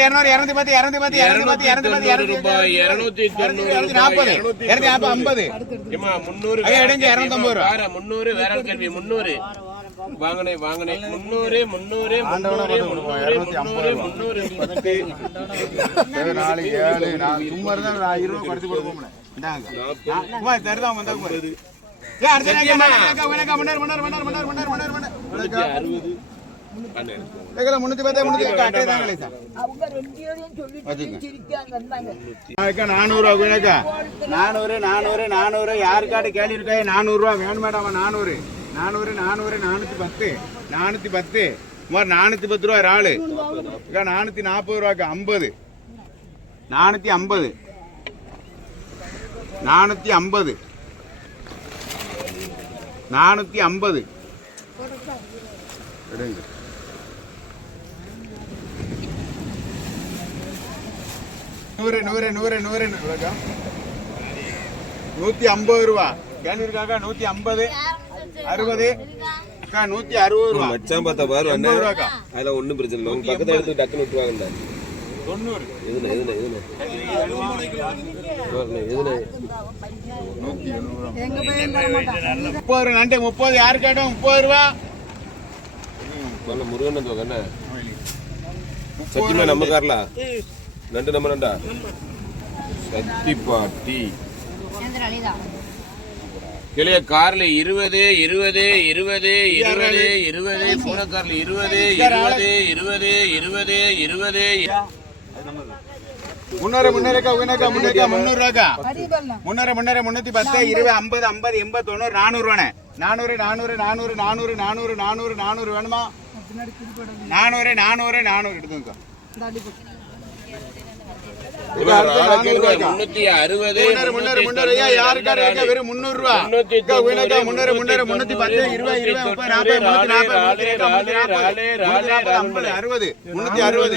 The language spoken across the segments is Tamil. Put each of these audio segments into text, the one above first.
இரநூறு இரநூறு ரூபாய் நாற்பது இரநூத்தி நாற்பது ஐம்பது முந்நூறு இடைஞ்சு அறுபது நானூறு நானூறு நானூறு யாருக்காட்டு கேள்வி இருக்கா நானூறு ரூபா நானூறு நானூறு நானூறு நானூத்தி பத்து நானூத்தி பத்து நானூத்தி பத்து ரூபா இறாலு நானூத்தி நாற்பது ரூபாக்கு ஐம்பது நானூத்தி ஐம்பது நானூத்தி ஐம்பது நானூத்தி ஐம்பது நூறு நூறு நூறு நூறு நூத்தி ஐம்பது ரூபா கேள்வி இருக்காக்கா நூத்தி ஐம்பது அறுபது அக்கா நூத்தி அறுபது ரூபா மச்சான் பார்த்தா பாரு எண்பது ரூபாக்கா அதுல ஒண்ணும் பிரச்சனை இல்லை உங்க பக்கத்துல எடுத்து டக்குன்னு விட்டுருவாங்கல்ல தொண்ணூறு எதுனே எதுனே முப்பது ரூபா நண்டு முப்பது யாரு கேட்டோம் முப்பது ரூபா நல்ல முருகன் என்ன சத்தியமா நம்ம கார்ல நண்டு நம்ம நண்டா? சத்தி பாட்டி. கிளிய கார்ல இருபது இருபது இருபது இருபது இருபது. பூன கார்ல இருபது இருபது இருபது இருபது இருபது. முன்னூறு முன்னூறுக்கா உனக்கா முன்னூறுக்கா முன்னூறு ரூபாக்கா முன்னூறு முன்னூறு முன்னூத்தி பத்து இருபது ஐம்பது ஐம்பது எண்பது தொண்ணூறு நானூறு ரூபானே நானூறு நானூறு நானூறு நானூறு நானூறு நானூறு நானூறு வேணுமா? நானூறு நானூறு நானூறு எடுத்துக்கோ முன்னூத்தி அறுபது முன்னூறு முன்னூறு முன்னூறு ஐயா யாருக்கா இருக்கா வெறும் முன்னூறு ரூபா முன்னூத்தி அக்கா, உனக்கா முன்னூறு முன்னூறு முன்னூத்தி பத்து இருபது இருபது முப்பது நாற்பது முன்னூத்தி நாற்பது ஐம்பது அறுபது முன்னூத்தி அறுபது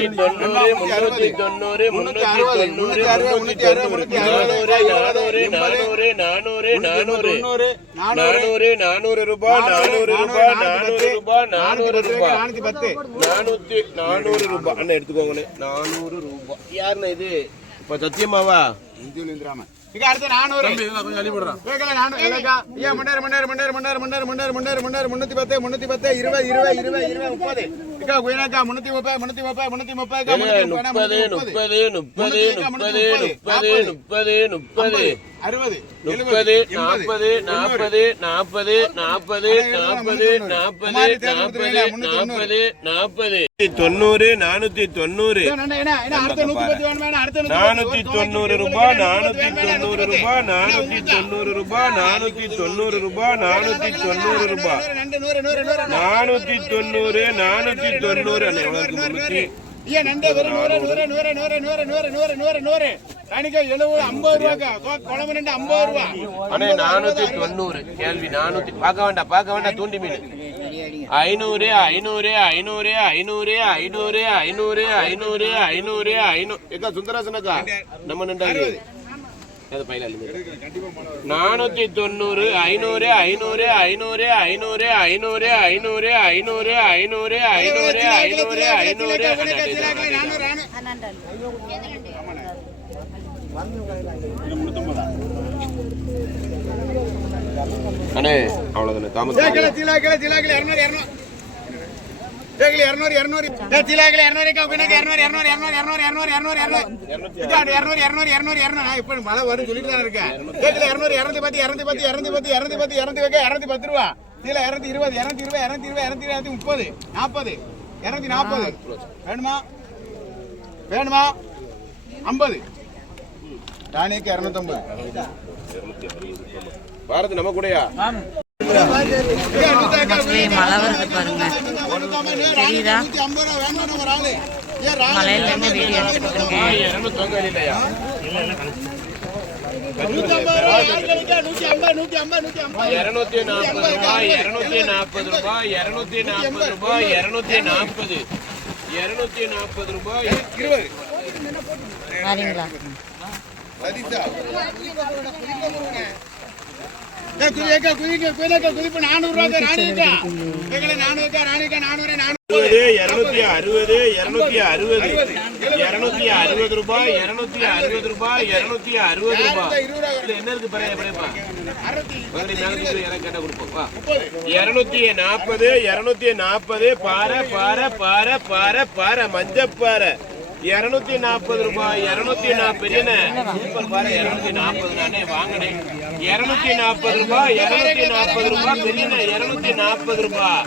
முன்னூத்தி தொண்ணூறு முன்னூத்தி அறுபது முன்னூத்தி அறுபது முன்னூத்தி அறுபது முன்னூத்தி அறுபது நானூறு நானூறு நானூறு நானூறு நானூறு ரூபாய் நானூறு ரூபாய் நானூறு ரூபாய் நானூறு ரூபாய் நானூத்தி நானூறு ரூபாய் அண்ணா எடுத்துக்கோங்கண்ணே நானூறு ரூபாய் யாருண்ணா இது இப்போ சத்தியமாவா அடுத்து நானூறு. கொஞ்சம் அழிபடுறான் முன்னேறு முன்னேறு பத்து முன்னூற்றி பத்து இருபது இருபது இருபது இருபது முப்பது. இக்கா குயினாக்கா முன்னூத்தி முப்பது முன்னூத்தி முப்பது முன்னூத்தி முப்பது முப்பது முப்பது முப்பது முப்பது முப்பது அறுபது நாற்பது நாற்பது நாற்பது நாற்பது நாற்பது நாற்பது நாற்பது நாற்பது தொண்ணூறு நானூத்தி தொண்ணூறு நானூத்தி தொண்ணூறு ரூபாய் நானூத்தி தொண்ணூறு ரூபாய் நானூத்தி தொண்ணூறு ரூபாய் நானூத்தி தொண்ணூறு ரூபாய் நானூத்தி தொண்ணூறு ரூபாய் நானூத்தி தொண்ணூறு நானூத்தி தொண்ணூறு அண்ணா, எவ்வளவு இருக்கு முன்னூத்தி அண்ணே தொண்ணூறு கேள்வி நானூத்தி பார்க்க வேண்டாம் பார்க்க வேண்டாம் தூண்டி மீன் ஐநூறு ஐநூறு ஐநூறு ஐநூறு ஐநூறு ஐநூறு ஐநூறு ஐநூறு ஐநூறு ஏக்கா சுந்தராசனக்கா நம்ம பையில நானூத்தி தொண்ணூறு ஐநூறு ஐநூறு ஐநூறு ஐநூறு ஐநூறு ஐநூறு ஐநூறு ஐநூறு ஐநூறு ஐநூறு ஐநூறு அண்ணே அவ்வளவுதானே தாமஸ் மழை வரும் சொல்லிட்டு தான் இருக்கேன் இருநூறு இருநூத்தி பத்து இருநூத்தி பத்து இருநூத்தி பத்து இருநூத்தி பத்து இருநூத்தி வைக்க இருநூத்தி பத்து ரூபா. கீழே இருநூத்தி இருபது இருநூத்தி இருபது இருநூத்தி இருபது இருநூத்தி இருபது முப்பது நாற்பது. இருநூத்தி நாற்பது. வேணுமா? வேணுமா? ஐம்பது. ராணிக்கு இரநூத்தம்பது. பாரத் நம்ம கூடயா? மழை வருது பாருங்க. தெரியுதா? மலையில இருந்து வீடியோ இருநூத்தி நாற்பது ரூபாய் இருநூத்தி நாற்பது ரூபாய் இருநூத்தி நாற்பது ரூபாய் இருநூத்தி நாற்பது இருநூத்தி நாற்பது ரூபாய் இருபது இருநூத்தி அறுபது இருநூத்தி அறுபது. இருநூத்தி அறுபது ரூபாய் இருநூத்தி அறுபது ரூபாய் இருநூத்தி அறுபது ரூபாய். என்ன இருக்கு இருநூத்தி நாற்பது இருநூத்தி நாற்பது பாறை பாறை பாறை பாறை பாறை மஞ்சப்பாறை இருநூத்தி நாற்பது ரூபாய் இருநூத்தி நாற்பது என்ன? சூப்பர் பாறை இருநூத்தி நாற்பது நானே வாங்கினேன். இருநூத்தி நாற்பது ரூபாய் இருநூத்தி நாற்பது ரூபாய் பெரியண்ணே இருநூத்தி நாற்பது ரூபாய்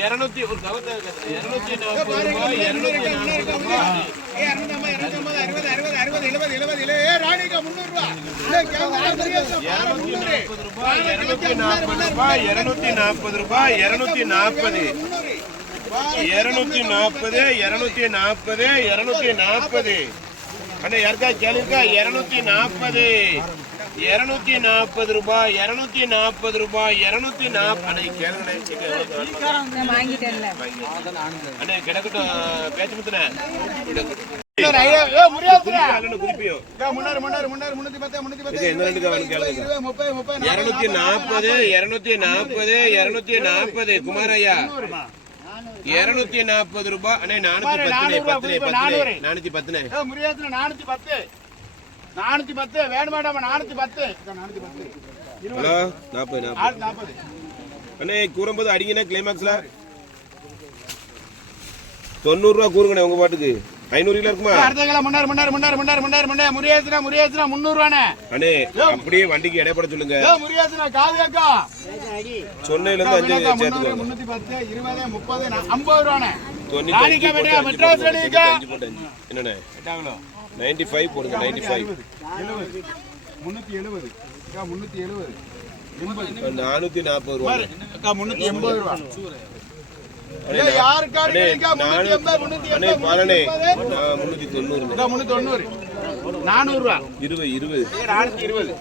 இருநூத்தி ஒரு கவத்தை இருநூத்தி நாற்பது ரூபாய் இருநூத்தி நாற்பது ரூபாய் இருநூத்தி நாற்பது ரூபாய் இருநூத்தி நாற்பது இருநூத்தி நாற்பது இருநூத்தி நாற்பது இருநூத்தி நாற்பது. அண்ணா யாருக்கா கேளுக்கா இருநூத்தி நாற்பது. இருநூத்தி நாற்பது ரூபாய் இருநூத்தி நாற்பது ரூபாய் இருநூத்தி நாற்பது அண்ணே கிடக்கட்டும் பேச்சு இருநூத்தி நாற்பது இருநூத்தி நாற்பது இருநூத்தி நாற்பது. குமாரையா இருநூத்தி நாற்பது ரூபாய். நானூத்தி பத்து பத்து நானூத்தி பத்துனே நானூத்தி பத்து. நானூத்தி பத்து வேணும் வேண்டாம் நானூத்தி பத்து. ஹலோ நாற்பது நாற்பது. அண்ணே கூறும்போது அடிங்கண்ணே கிளைமாக்ஸ்ல தொண்ணூறுரூவா கூறுங்கண்ணே உங்க பாட்டுக்கு. ஐநூறு கிலோ இருக்குமா? அடுத்த கிலோ முன்னாடி முன்னாடி முன்னாடி முன்னாடி முன்னாடி முன்னாடி. முறியாச்சுனா முறியாச்சுனா முந்நூறுவானே அண்ணே அப்படியே வண்டிக்கு இடைப்பட சொல்லுங்க. முறியாச்சுனா காது கேக்கா சொன்னையில இருந்து அஞ்சு முன்னூத்தி பத்து இருபது முப்பது ஐம்பது ரூபானே தொண்ணூத்தி என்னண்ணே? எட்டாங்களோ நைன்டி ஃபைவ் போடுங்க நைன்டி ஃபைவ். எழுபது. எழுபது நானூத்தி நாற்பது ரூபா முன்னூத்தி எண்பது ரூபா. முன்னூத்தி தொண்ணூறு. நானூறு ரூபா. இருபது இருபது. இருபது.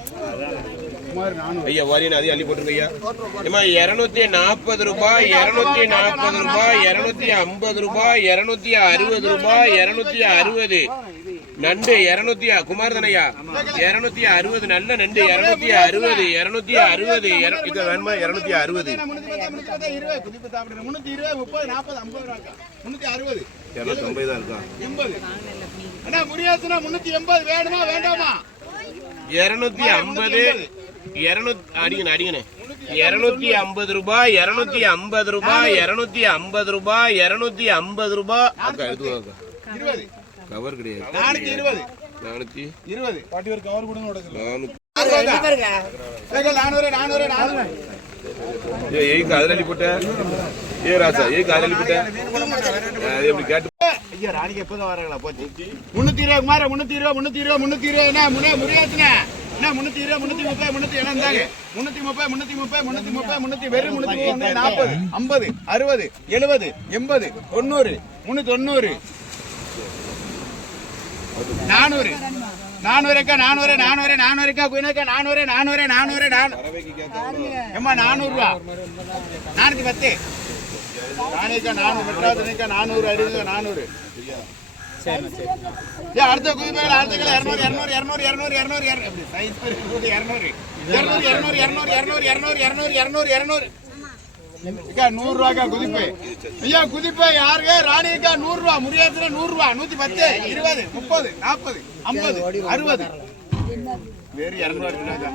ஐயா வாரியன் அதையும் அள்ளி போட்டுருங்க ஐயா. ஏமா இருநூத்தி நாற்பது ரூபாய் இருநூத்தி நாற்பது ரூபாய் இருநூத்தி ஐம்பது ரூபாய் இருநூத்தி அறுபது ரூபாய் இருநூத்தி அறுபது. நண்டு இருநூத்தி குமாரதனையா இருநூத்தி அறுபது நல்ல நண்டு இருநூத்தி அறுபது இருநூத்தி அறுபது இது வேணுமா? இருநூத்தி அறுபது. இரநூத்தி ஐம்பது தான் இருக்கா? எண்பது. முன்னூத்தி எண்பது வேணுமா வேண்டாமா? இருநூத்தி ஐம்பது இருநூத்தி ஐம்பது ரூபாய் இருநூத்தி ஐம்பது ரூபாய் இருநூத்தி ஐம்பது ரூபாய் இருநூத்தி ஐம்பது ரூபாய் அக்கா இருபது. கவர் கிடையாது. நானூத்தி இருபது. நானூத்தி நானூறு நானூறு நானூறு. போட்ட ஏ ராசா போட்ட எப்படி கேட்டு ஐயா ராணிக்கு எப்போதான் வராங்களா போச்சு. முன்னூத்தி இருபது முன்னூத்தி இருபது முன்னூத்தி இருபது முன்னூத்தி இருபது என்ன முன்னே முறியாச்சுனே என்ன முன்னூத்தி இருபது முன்னூத்தி முப்பது முன்னூத்தி இருந்தாங்க முன்னூத்தி முப்பது முன்னூத்தி முப்பது முன்னூத்தி முப்பது முன்னூத்தி வெறும் முன்னூத்தி முப்பது நாற்பது ஐம்பது அறுபது எழுபது எண்பது தொண்ணூறு முன்னூத்தி தொண்ணூறு நானூறு. நானூறுக்கா நானூறு நானூறு நானூறுக்கா குயினக்கா நானூறு நானூறு நானூறு நானூறு ஏம்மா நானூறுரூவா நானூற்றி பத்து. நானூறுக்கா நானூறு மெட்ராஸ்க்கா நானூறு அறுபது நானூறு. அடுத்த குதிப்பேன் அடுத்த கிலோ இரநூறு இரநூறு இரநூறு இரநூறு இரநூறு இரநூறு சைஸ் இரநூறு இரநூறு இரநூறு இரநூறு இரநூறு இரநூறு இரநூறு இரநூறு இரநூறு அக்கா நூறு குதிப்பு ஐயா குதிப்பு யாருங்க ராணிக்கா நூறு முடியாதுல நூத்தி பத்து இருபது முப்பது நாற்பது ஐம்பது அறுபது வேறு இரநூறு இருக்குனாக்கா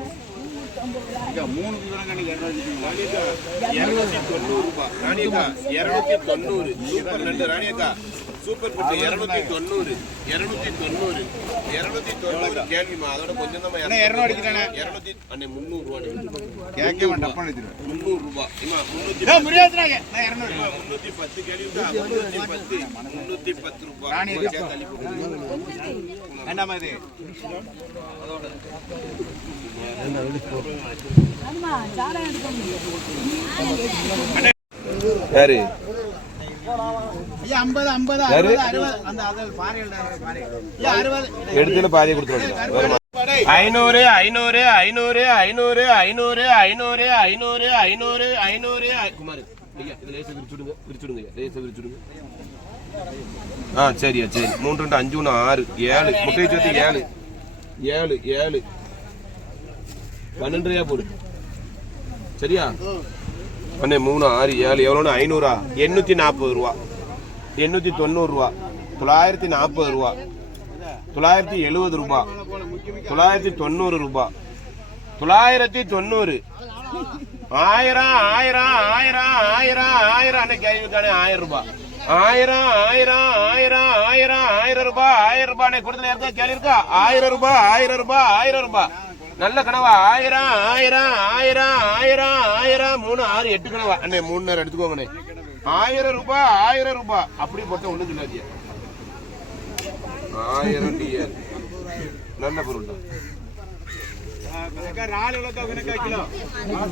மூணு இருநூத்தி தொண்ணூறு ரூபாய் ராணியக்கா தொண்ணூறு சூப்பர் நண்டு ராணியக்கா சூப்பர் குட்டி இரநூத்தி தொண்ணூறு இரநூத்தி தொண்ணூறு இரநூத்தி தொண்ணூறு கேள்விமா அதோட கொஞ்சம் தான் இரநூத்தி அன்னை முந்நூறுவா கேட்க வேண்டாம் முந்நூறுரூவா இம்மா முந்நூற்றி பத்து. கேள்வி முந்நூற்றி பத்து முந்நூற்றி பத்து ரூபாய் வேண்டாமா இது? அதோட யாரு எடுத்துல பாதியை கொடுத்துருவாங்க ஐநூறு ஐநூறு ஐநூறு ஐநூறு ஐநூறு ஐநூறு ஐநூறு ஐநூறு ஐநூறு. குமார் ஐயா இது லேசா விரிச்சுடுங்க விரிச்சுடுங்க ஐயா லேசா விரிச்சுடுங்க. ஆ சரியா சரி. மூன்று ரெண்டு அஞ்சு ஒன்று ஆறு ஏழு. முட்டையை சேர்த்து ஏழு. ஏழு ஏழு. பன்னெண்டு ரூபா போடு. சரியா? அண்ணே மூணு ஆறு ஏழு. எவ்வளோன்னு ஐநூறா? எண்ணூற்றி நாற்பது ரூபா. எண்ணூற்றி தொண்ணூறுரூவா தொள்ளாயிரத்தி நாற்பது ரூபா. தொள்ளாயிரத்தி எழுபது ரூபா. தொள்ளாயிரத்தி தொண்ணூறு ரூபா. தொள்ளாயிரத்தி தொண்ணூறு. ஆயிரம் ஆயிரம் ஆயிரம் ஆயிரம் ஆயிரம். அன்னைக்கு கேள்விக்கானே ஆயிரம் ரூபாய் ஆயிரம் ஆயிரம் ஆயிரம் ஆயிரம் ஆயிரம் ரூபாய் ஆயிரம் ரூபாய் அன்னைக்கு கொடுத்துல இருக்கா கேள்வி இருக்கா ஆயிரம் ரூபாய் ஆயிரம் ரூபாய் ஆயிரம் ரூபாய் நல்ல கனவா? ஆயிரம் ஆயிரம் ஆயிரம் ஆயிரம் ஆயிரம். மூணு ஆறு எட்டு கனவா? அண்ணே மூணு நேரம் எடுத்துக்கோங்கண்ணே. ஆயிரம் ரூபாய் ஆயிரம் ரூபாய் அப்படி போட்ட ஒண்ணு சொல்லாதிய? ஆயிரம் டிஎல் நல்ல பொருள் தான் ராலு கிலோ.